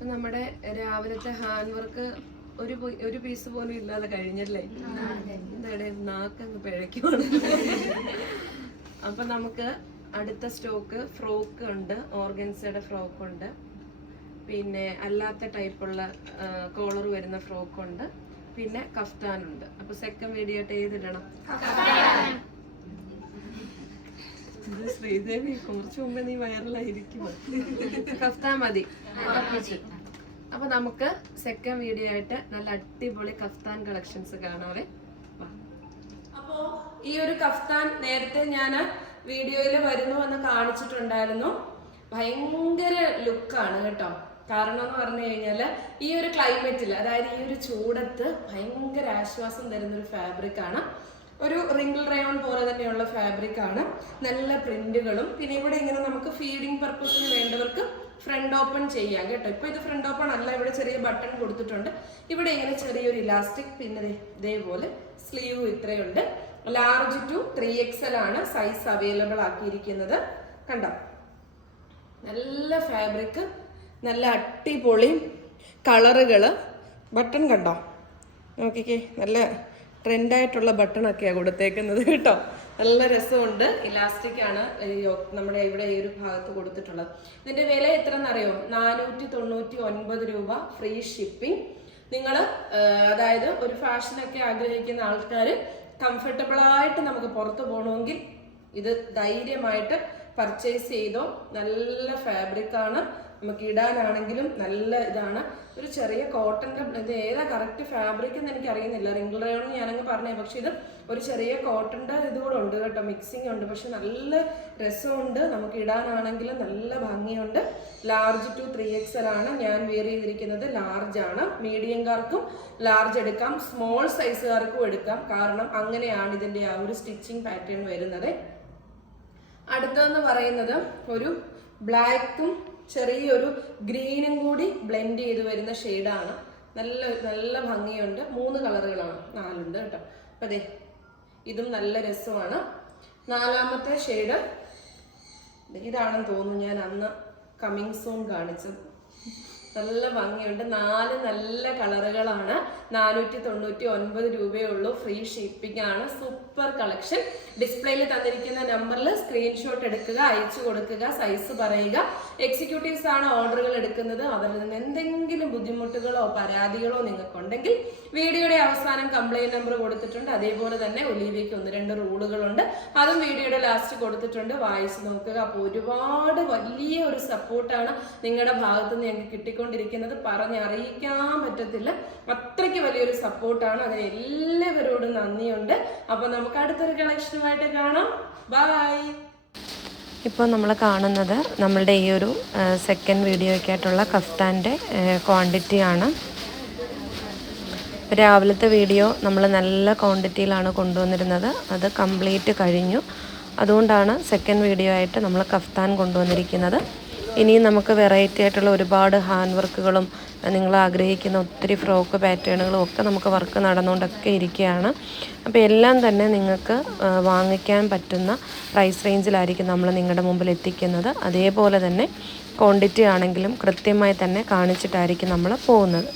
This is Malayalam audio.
അപ്പൊ നമ്മുടെ രാവിലത്തെ ഹാൻഡ് വർക്ക് ഒരു ഒരു പീസ് പോലും ഇല്ലാതെ കഴിഞ്ഞല്ലേ? എന്താണ്? നാക്കങ്ങ് പിഴയ്ക്കുവാണ്. അപ്പൊ നമുക്ക് അടുത്ത സ്റ്റോക്ക് ഫ്രോക്ക് ഉണ്ട്. ഓർഗൻസയുടെ ഫ്രോക്ക് ഉണ്ട്. പിന്നെ അല്ലാത്ത ടൈപ്പുള്ള കോളർ വരുന്ന ഫ്രോക്ക് ഉണ്ട്. പിന്നെ കഫ്താൻ ഉണ്ട്. അപ്പൊ സെക്കൻഡ് വീഡിയോ ആയിട്ട് ഏതിടണം ശ്രീദേവി കുറച്ചു മുമ്പ് നീ വൈറലായിരിക്കും കഫ്താൻ മതി. ഉറപ്പിച്ചു. അപ്പൊ നമുക്ക് സെക്കൻഡ് വീഡിയോ ആയിട്ട് നല്ല അടിപൊളി കഫ്താൻ കളക്ഷൻസ് കാണാവേ. അപ്പോ ഈ ഒരു കഫ്താൻ നേരത്തെ ഞാൻ വീഡിയോയിൽ വരുന്നു എന്ന് കാണിച്ചിട്ടുണ്ടായിരുന്നു. ഭയങ്കര ലുക്കാണ് കേട്ടോ. കാരണം എന്ന് പറഞ്ഞു കഴിഞ്ഞാൽ ഈ ഒരു ക്ലൈമറ്റിൽ അതായത് ഈ ഒരു ചൂടത്ത് ഭയങ്കര ആശ്വാസം തരുന്ന ഒരു ഫാബ്രിക് ആണ്. ഒരു റിങ്കിൾ റയോൺ പോലെ തന്നെയുള്ള ഫാബ്രിക് ആണ്. നല്ല പ്രിന്റുകളും. പിന്നെ ഇവിടെ ഇങ്ങനെ നമുക്ക് ഫീഡിങ് പർപ്പസിന് വേണ്ടവർക്ക് ഫ്രണ്ട് ഓപ്പൺ ചെയ്യാം കേട്ടോ. ഇപ്പൊ ഇത് ഫ്രണ്ട് ഓപ്പൺ അല്ല ഇവിടെ ചെറിയ ബട്ടൺ കൊടുത്തിട്ടുണ്ട്. ഇവിടെ ഇങ്ങനെ ചെറിയൊരു ഇലാസ്റ്റിക് പിന്നെ ഇതേപോലെ സ്ലീവ് ഇത്രയുണ്ട്. ലാർജ് ടു ത്രീ എക്സൽ ആണ് സൈസ് അവൈലബിൾ ആക്കിയിരിക്കുന്നത്. കണ്ടോ? നല്ല ഫാബ്രിക് നല്ല അട്ടിപൊളി കളറുകൾ ബട്ടൺ കണ്ടോ? നോക്കിക്കേ നല്ല ട്രെൻഡായിട്ടുള്ള ബട്ടണൊക്കെയാണ് കൊടുത്തേക്കുന്നത് കേട്ടോ. നല്ല രസമുണ്ട്. ഇലാസ്റ്റിക് ആണ് നമ്മുടെ ഇവിടെ ഈ ഒരു ഭാഗത്ത് കൊടുത്തിട്ടുള്ളത്. ഇതിന്റെ വില എത്ര എന്നറിയോ നാനൂറ്റി തൊണ്ണൂറ്റി ഒൻപത് രൂപ ഫ്രീ ഷിപ്പിംഗ്. നിങ്ങൾ അതായത് ഒരു ഫാഷനൊക്കെ ആഗ്രഹിക്കുന്ന ആൾക്കാർ കംഫർട്ടബിൾ ആയിട്ട് നമുക്ക് പുറത്ത് പോകണമെങ്കിൽ ഇത് ധൈര്യമായിട്ട് പർച്ചേസ് ചെയ്തോ നല്ല ഫാബ്രിക് ആണ്. നമുക്ക് ഇടാനാണെങ്കിലും നല്ല ഇതാണ്. ഒരു ചെറിയ കോട്ടന്റെ ഇത് ഏതാ കറക്റ്റ് ഫാബ്രിക് എന്ന് എനിക്ക് അറിയുന്നില്ല റിംഗിൾ റയോൺ ഞാനങ്ങ് പറഞ്ഞേ. പക്ഷെ ഇത് ഒരു ചെറിയ കോട്ടന്റെ ഇതുകൂടെ ഉണ്ട് കേട്ടോ. മിക്സിംഗ് ഉണ്ട്. പക്ഷെ നല്ല രസമുണ്ട്. നമുക്ക് ഇടാനാണെങ്കിലും നല്ല ഭംഗിയുണ്ട്. ലാർജ് ടു ത്രീ എക്സൽ ആണ് ഞാൻ വെയർ ചെയ്തിരിക്കുന്നത്. ലാർജ് ആണ്. മീഡിയംകാർക്കും ലാർജ് എടുക്കാം. സ്മോൾ സൈസുകാർക്കും എടുക്കാം. കാരണം അങ്ങനെയാണ് ഇതിന്റെ ആ ഒരു സ്റ്റിച്ചിങ് പാറ്റേൺ വരുന്നത്. അടുത്തതെന്ന് പറയുന്നത് ഒരു ബ്ലാക്കും ചെറിയൊരു ഗ്രീനും കൂടി ബ്ലെൻഡ് ചെയ്ത് വരുന്ന ഷെയ്ഡാണ് നല്ല നല്ല ഭംഗിയുണ്ട്. മൂന്ന് കളറുകളാണ്. നാലുണ്ട് കേട്ടോ. അപ്പൊ അതെ ഇതും നല്ല രസമാണ്. നാലാമത്തെ ഷെയ്ഡ് ഇതാണെന്ന് തോന്നുന്നു ഞാൻ അന്ന് കമ്മിങ് സൂൺ കാണിച്ചത്. നല്ല ഭംഗിയുണ്ട്. നാല് നല്ല കളറുകളാണ്. നാനൂറ്റി തൊണ്ണൂറ്റി ഒൻപത് രൂപയേ ഉള്ളൂ. ഫ്രീ ഷിപ്പിംഗ് ആണ്. Super collection. ഡിസ്പ്ലേയിൽ തന്നിരിക്കുന്ന നമ്പറിൽ സ്ക്രീൻഷോട്ട് എടുക്കുക അയച്ചു കൊടുക്കുക സൈസ് പറയുക. എക്സിക്യൂട്ടീവ്സ് ആണ് ഓർഡറുകൾ എടുക്കുന്നത്. അവരിൽ നിന്ന് എന്തെങ്കിലും ബുദ്ധിമുട്ടുകളോ പരാതികളോ നിങ്ങൾക്കുണ്ടെങ്കിൽ വീഡിയോയുടെ അവസാനം കംപ്ലൈന്റ് നമ്പർ കൊടുത്തിട്ടുണ്ട്. അതേപോലെ തന്നെ ഒലീവിയയ്ക്ക് ഒന്ന് രണ്ട് റൂളുകളുണ്ട്. അതും വീഡിയോയുടെ ലാസ്റ്റ് കൊടുത്തിട്ടുണ്ട്. വായിച്ചു നോക്കുക. അപ്പോൾ ഒരുപാട് വലിയ ഒരു സപ്പോർട്ടാണ് നിങ്ങളുടെ ഭാഗത്ത് നിന്ന് ഞങ്ങൾക്ക് കിട്ടിക്കൊണ്ടിരിക്കുന്നത് പറഞ്ഞറിയിക്കാൻ പറ്റത്തില്ല. അത്രയ്ക്ക് വലിയൊരു സപ്പോർട്ടാണ്. അതിന് എല്ലാവരോടും നന്ദിയുണ്ട്. അപ്പോൾ നമുക്ക് അടുത്തൊരു കളക്ഷനുമായിട്ട് കാണാം. ബൈ ഇപ്പോൾ നമ്മൾ കാണുന്നത് നമ്മളുടെ ഈ ഒരു സെക്കൻഡ് വീഡിയോയ്ക്കായിട്ടുള്ള കഫ്താന്റെ ക്വാണ്ടിറ്റിയാണ് രാവിലത്തെ വീഡിയോ നമ്മൾ നല്ല ക്വാണ്ടിറ്റിയിലാണ് കൊണ്ടുവന്നിരുന്നത്. അത് കംപ്ലീറ്റ് കഴിഞ്ഞു. അതുകൊണ്ടാണ് സെക്കൻഡ് വീഡിയോ ആയിട്ട് നമ്മൾ കഫ്താൻ കൊണ്ടുവന്നിരിക്കുന്നത്. ഇനിയും നമുക്ക് വെറൈറ്റി ആയിട്ടുള്ള ഒരുപാട് ഹാൻഡ് വർക്കുകളും നിങ്ങൾ ആഗ്രഹിക്കുന്ന ഒത്തിരി ഫ്രോക്ക് പാറ്റേണുകളും ഒക്കെ നമുക്ക് വർക്ക് നടന്നുകൊണ്ടൊക്കെ ഇരിക്കുകയാണ്. അപ്പോൾ എല്ലാം തന്നെ നിങ്ങൾക്ക് വാങ്ങിക്കാൻ പറ്റുന്ന പ്രൈസ് റേഞ്ചിലായിരിക്കും നമ്മൾ നിങ്ങളുടെ മുമ്പിൽ എത്തിക്കുന്നത്. അതേപോലെ തന്നെ ക്വാണ്ടിറ്റി ആണെങ്കിലും കൃത്യമായി തന്നെ കാണിച്ചിട്ടായിരിക്കും നമ്മൾ പോകുന്നത്.